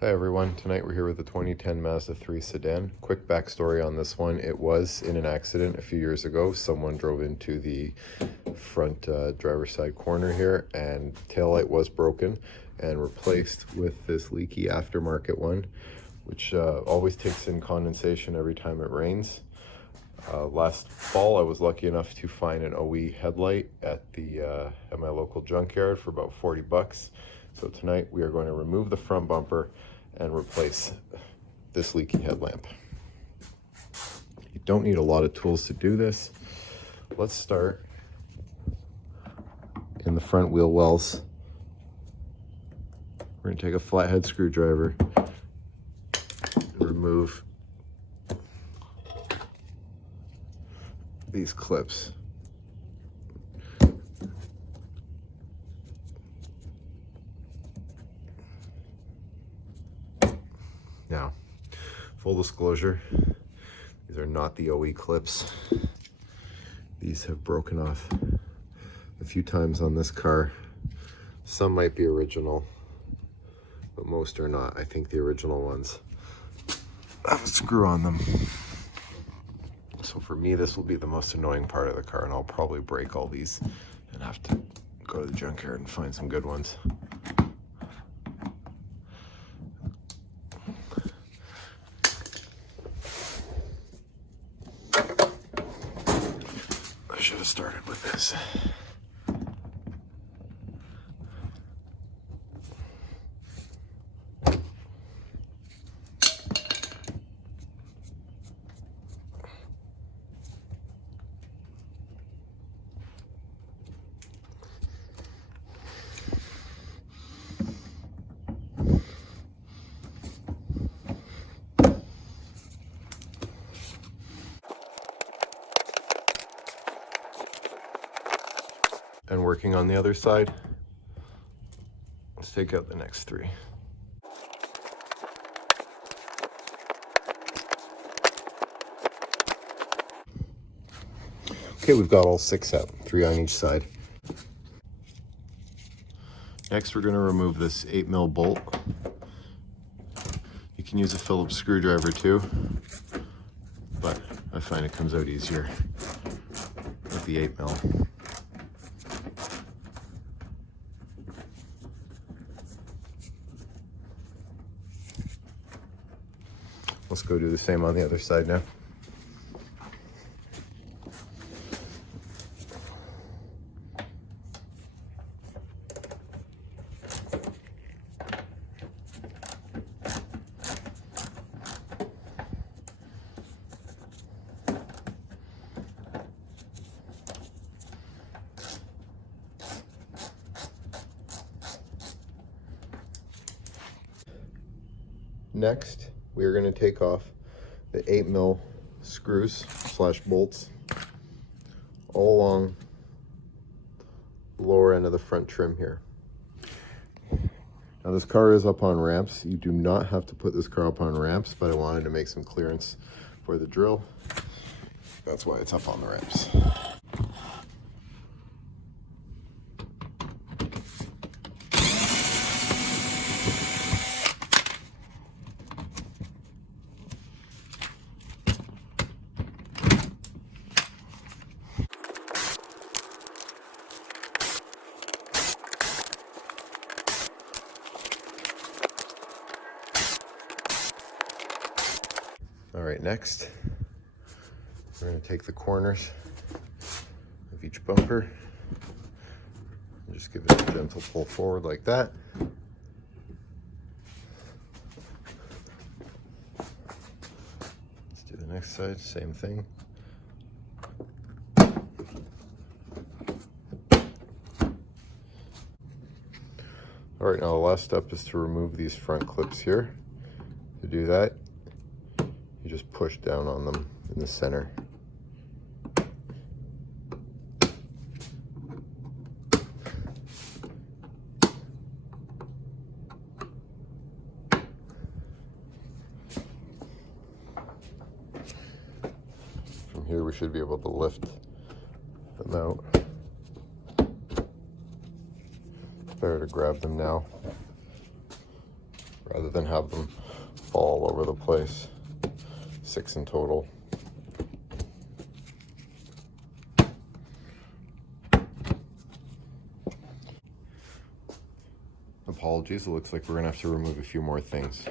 Hi everyone, tonight we're here with the 2010 Mazda 3 sedan. Quick backstory on this one, it was in an accident a few years ago. Someone drove into the front driver's side corner here and taillight was broken and replaced with this leaky aftermarket one, which always takes in condensation every time it rains. Last fall I was lucky enough to find an OE headlight at my local junkyard for about 40 bucks. So tonight we are going to remove the front bumper and replace this leaky headlamp. You don't need a lot of tools to do this. Let's start in the front wheel wells. We're going to take a flathead screwdriver and remove these clips. Now, full disclosure, these are not the OE clips. These have broken off a few times on this car. Some might be original, but most are not. I think the original ones have a screw on them. So for me, this will be the most annoying part of the car, and I'll probably break all these and have to go to the junkyard and find some good ones. I should have started with this. And working on the other side, let's take out the next three. Okay, we've got all six out, 3 on each side. Next, we're going to remove this 8mm bolt. You can use a Phillips screwdriver too, but I find it comes out easier with the 8mm. Let's go do the same on the other side now. Next, we are going to take off the 8mm screws / bolts all along the lower end of the front trim here. Now this car is up on ramps. You do not have to put this car up on ramps, but I wanted to make some clearance for the drill. That's why it's up on the ramps. All right, next, we're going to take the corners of each bumper and just give it a gentle pull forward like that. Let's do the next side, same thing. All right, now the last step is to remove these front clips here. To do that, you just push down on them in the center. From here we should be able to lift them out. Better to grab them now rather than have them fall all over the place. 6 in total. Apologies, it looks like we're gonna have to remove a few more things.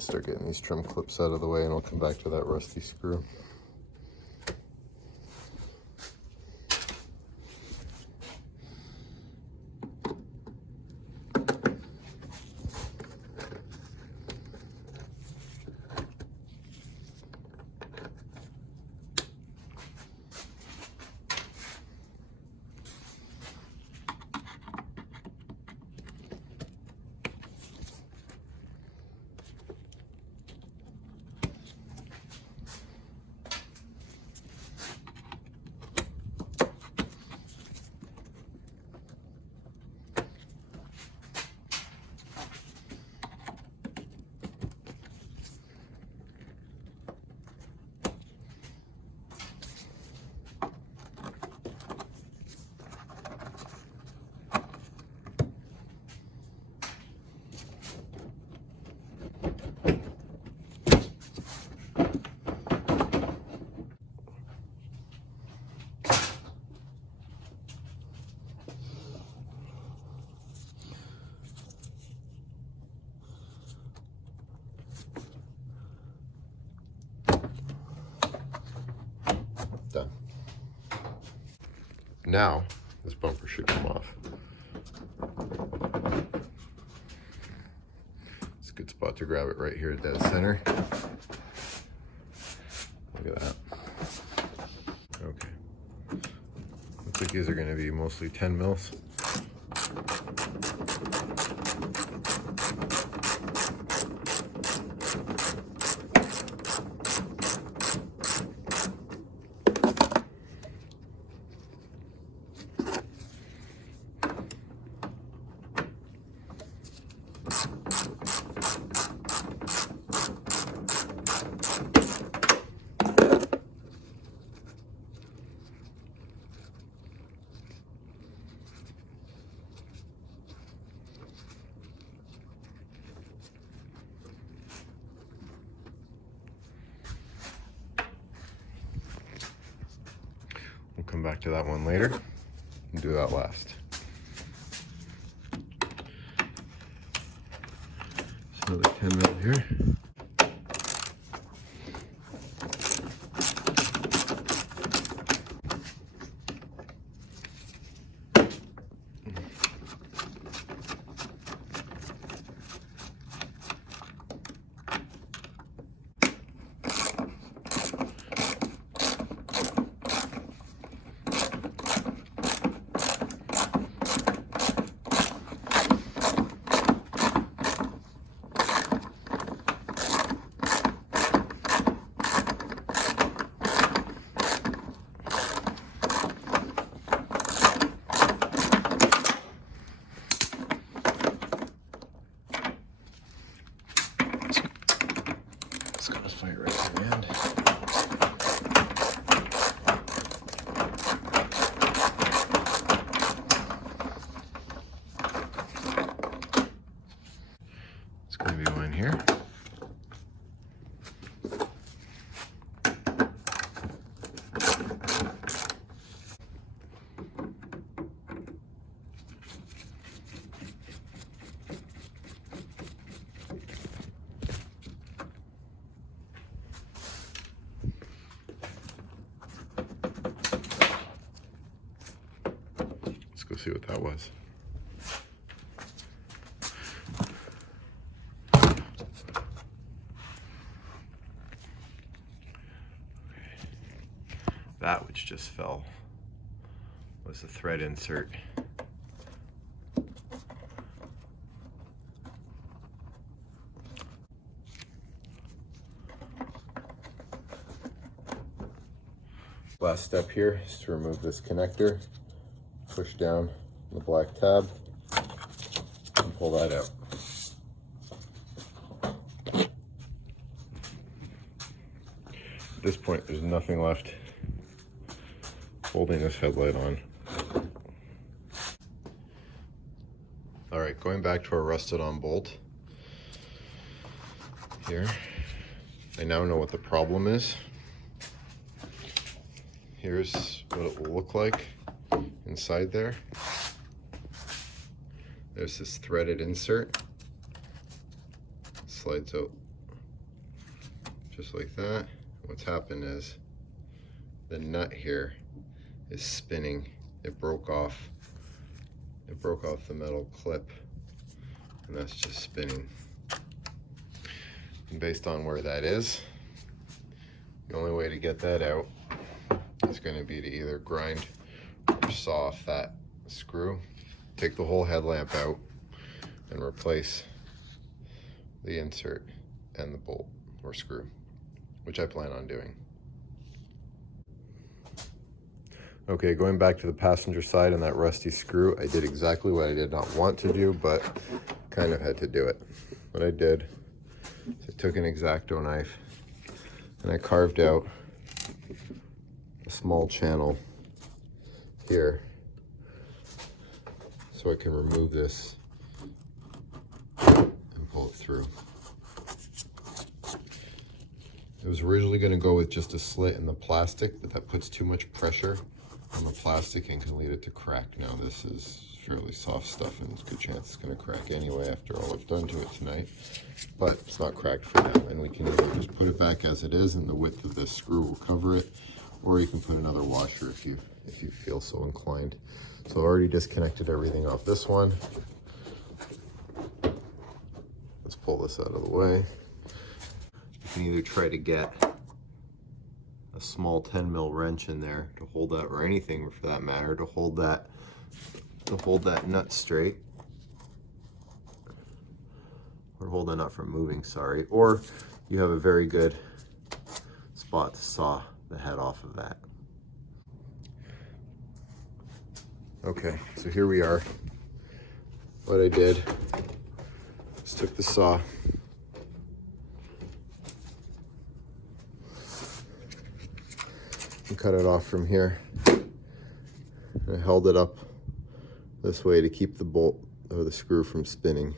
Start getting these trim clips out of the way, and I'll come back to that rusty screw. Done. Now, this bumper should come off. It's a good spot to grab it right here at dead center. Look at that. Okay. Looks like these are going to be mostly 10 mils. We'll come back to that one later and do that last. So another 10 mil here. Fight right to the end. It's going to be one here. Go see what that was. That which just fell was the thread insert. Last step here is to remove this connector, push down the black tab, and pull that out. At this point, there's nothing left holding this headlight on. All right, going back to our rusted on bolt here. I now know what the problem is. Here's what it will look like inside there. There's this threaded insert. Slides out just like that. What's happened is the nut here is spinning. It broke off the metal clip, and that's just spinning. And based on where that is, the only way to get that out is going to be to either grind or saw off that screw, take the whole headlamp out, and replace the insert and the bolt or screw, which I plan on doing. Okay, going back to the passenger side and that rusty screw, I did exactly what I did not want to do, but kind of had to do it. What I did is I took an X-Acto knife and I carved out a small channel here so I can remove this and pull it through. I was originally going to go with just a slit in the plastic, but that puts too much pressure on the plastic and can lead it to crack. Now this is fairly soft stuff and there's a good chance it's going to crack anyway after all I've done to it tonight, but it's not cracked for now, and we can either just put it back as it is and the width of this screw will cover it, or you can put another washer if you feel so inclined. So I've already disconnected everything off this one. Let's pull this out of the way. You can either try to get a small 10mm wrench in there to hold that, or anything for that matter, to hold that nut straight, or hold the nut from moving, sorry, or you have a very good spot to saw the head off of that. Okay, so here we are. What I did is took the saw, and cut it off from here. And I held it up this way to keep the bolt or the screw from spinning.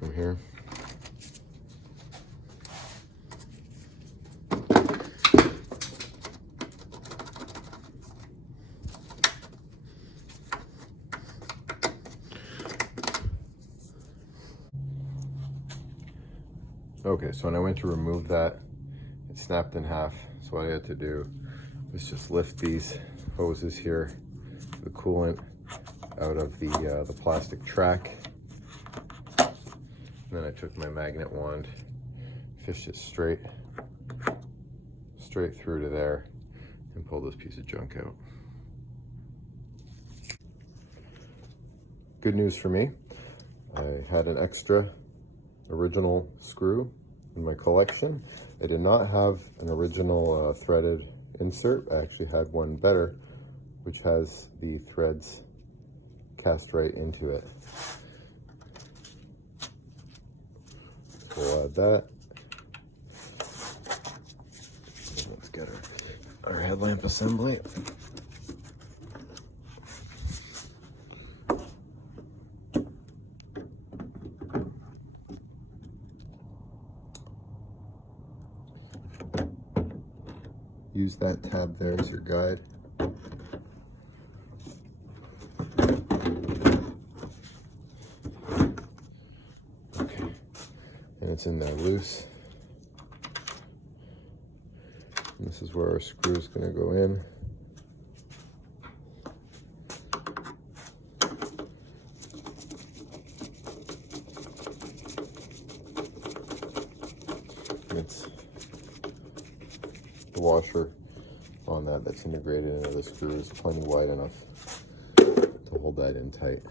From here. Okay, so when I went to remove that, it snapped in half. So what I had to do was just lift these hoses here, the coolant, out of the plastic track. And then I took my magnet wand, fished it straight through to there, and pulled this piece of junk out. Good news for me, I had an extra original screw in my collection. I did not have an original threaded insert. I actually had one better, which has the threads cast right into it. So we'll add that. And let's get our headlamp assembly. Use that tab there as your guide. Okay, and it's in there loose. And this is where our screw is going to go in. The washer on that that's integrated into the screw is plenty wide enough to hold that in tight.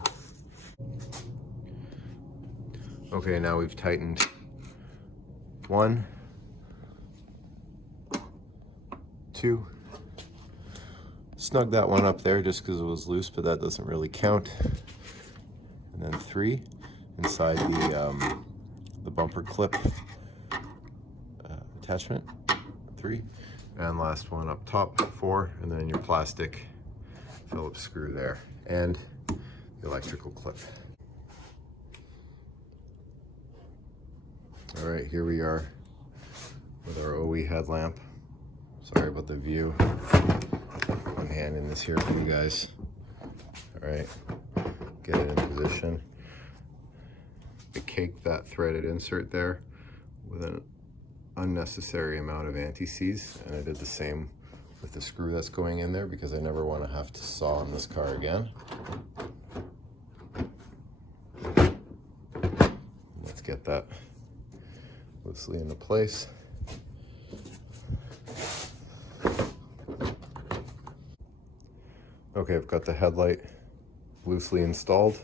Okay, now we've tightened one, two, snug that one up there just because it was loose, but that doesn't really count. And then three inside the bumper clip attachment, three, and last one up top, four, and then your plastic Phillips screw there, and the electrical clip. All right, here we are with our OE headlamp. Sorry about the view. One hand in this here for you guys. All right, get it in position. I caked that threaded insert there with an unnecessary amount of anti-seize, and I did the same with the screw that's going in there because I never want to have to saw on this car again. Let's get that loosely into place. Okay, I've got the headlight loosely installed.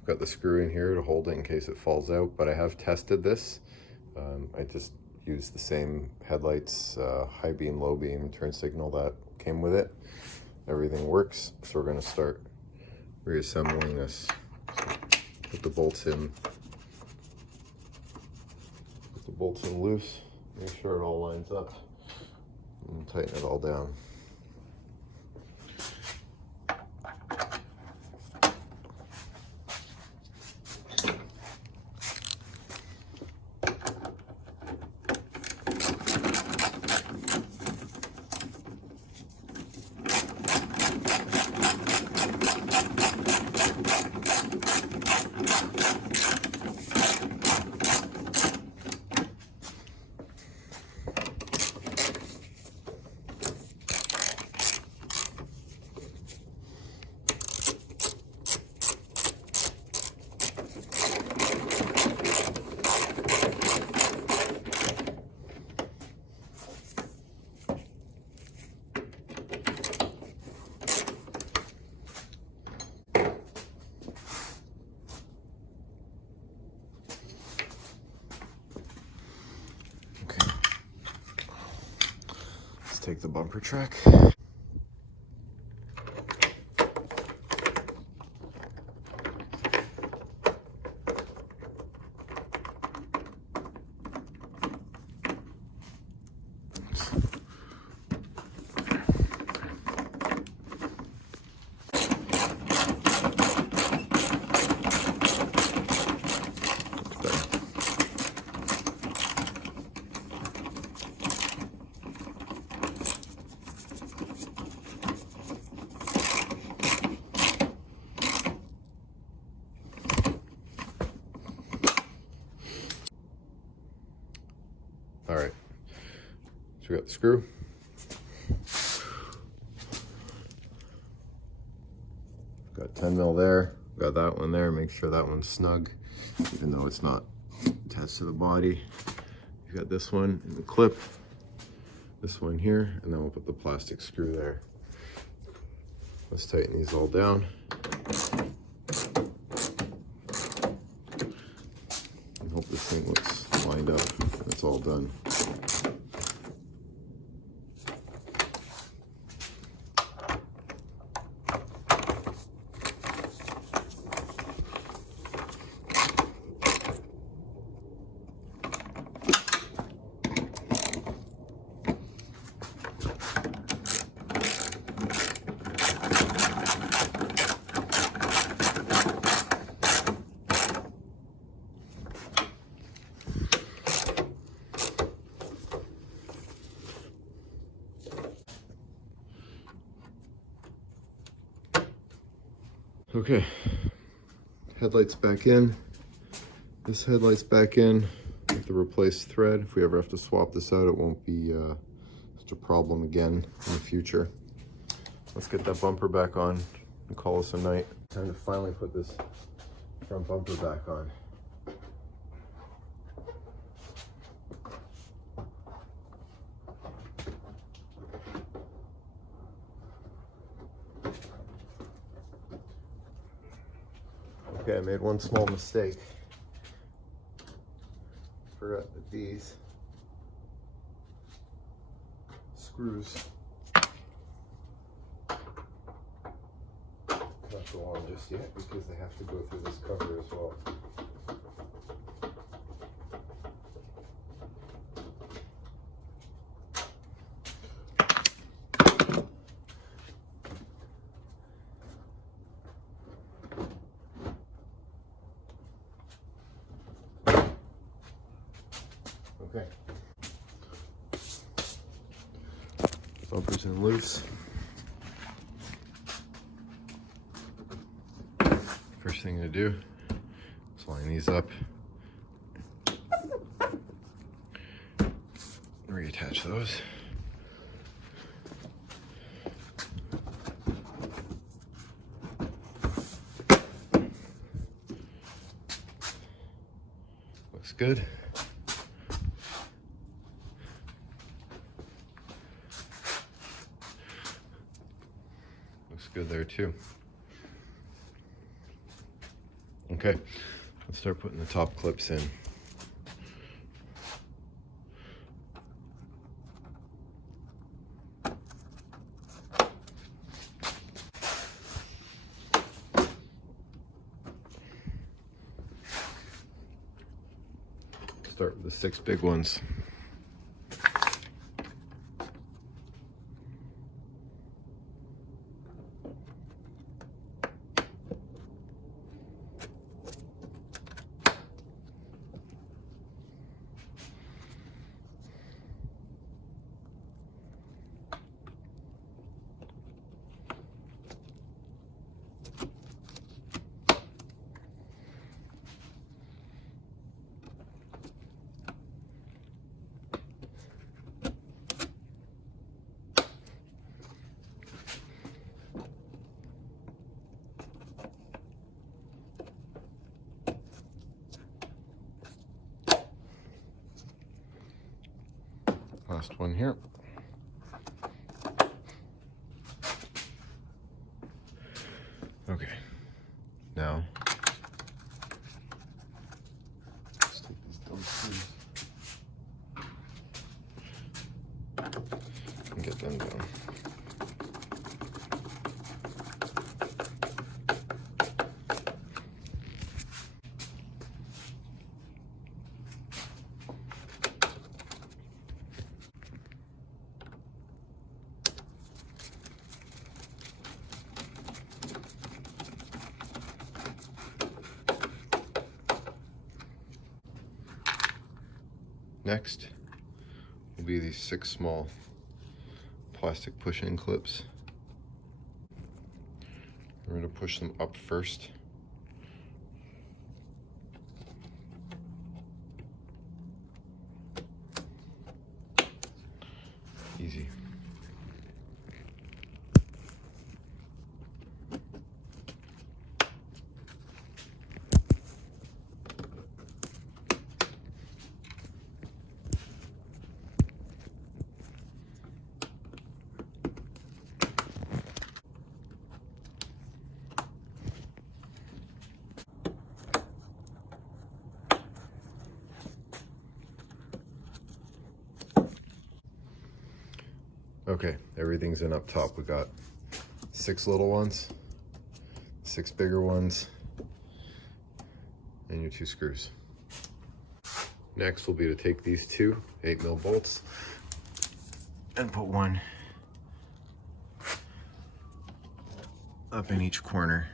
I've got the screw in here to hold it in case it falls out, but I have tested this. I just used the same headlights, high beam, low beam, turn signal that came with it. Everything works, so we're going to start reassembling this. So put the bolts in. Put the bolts in loose. Make sure it all lines up, and tighten it all down. Take the bumper track. All right, so we got the screw. Got 10 mil there, got that one there, make sure that one's snug, even though it's not attached to the body. You got this one in the clip, this one here, and then we'll put the plastic screw there. Let's tighten these all down. And hope this thing looks lined up when it's all done. Okay, headlights back in. This headlight's back in. We have to replace thread. If we ever have to swap this out, it won't be such a problem again in the future. Let's get that bumper back on and call this a night. Time to finally put this front bumper back on. Okay, I made one small mistake. Forgot that these screws not go on just yet because they have to go through this cover as well. Okay. Bumpers in loose. First thing to do is line these up, reattach those. Looks good. Looks good there too. Okay, let's start putting the top clips in. Start with the 6 big ones. Last one here. Okay, now let's take these dumb screws and get them down. Next will be these 6 small plastic push-in clips. We're going to push them up first. Easy. Okay, everything's in up top. We got 6 little ones, 6 bigger ones, and your 2 screws. Next will be to take these 2 8mm bolts and put one up in each corner.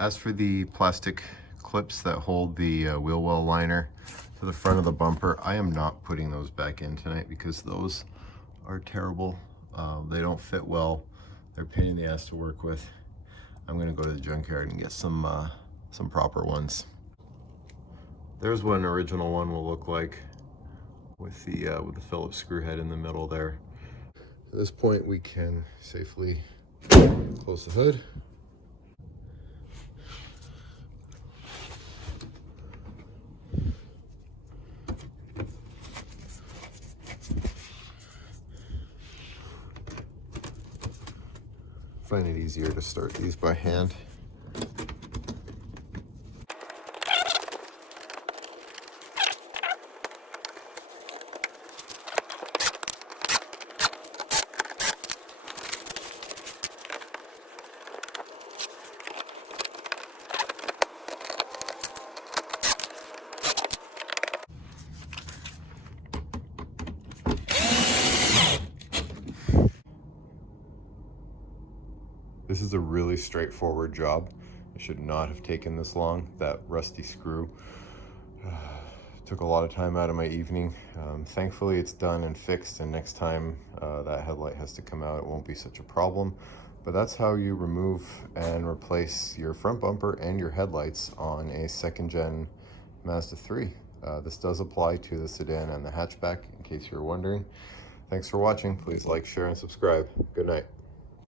As for the plastic clips that hold the wheel well liner to the front of the bumper, I am not putting those back in tonight because those are terrible. They don't fit well. They're a pain in the ass to work with. I'm gonna go to the junkyard and get some proper ones. There's what an original one will look like with the Phillips screw head in the middle there. At this point, we can safely close the hood. Find it easier to start these by hand. This is a really straightforward job. It should not have taken this long. That rusty screw took a lot of time out of my evening. Thankfully it's done and fixed, and next time that headlight has to come out, it won't be such a problem. But that's how you remove and replace your front bumper and your headlights on a second gen Mazda 3. This does apply to the sedan and the hatchback, in case you're wondering. Thanks for watching. Please like, share, and subscribe. Good night.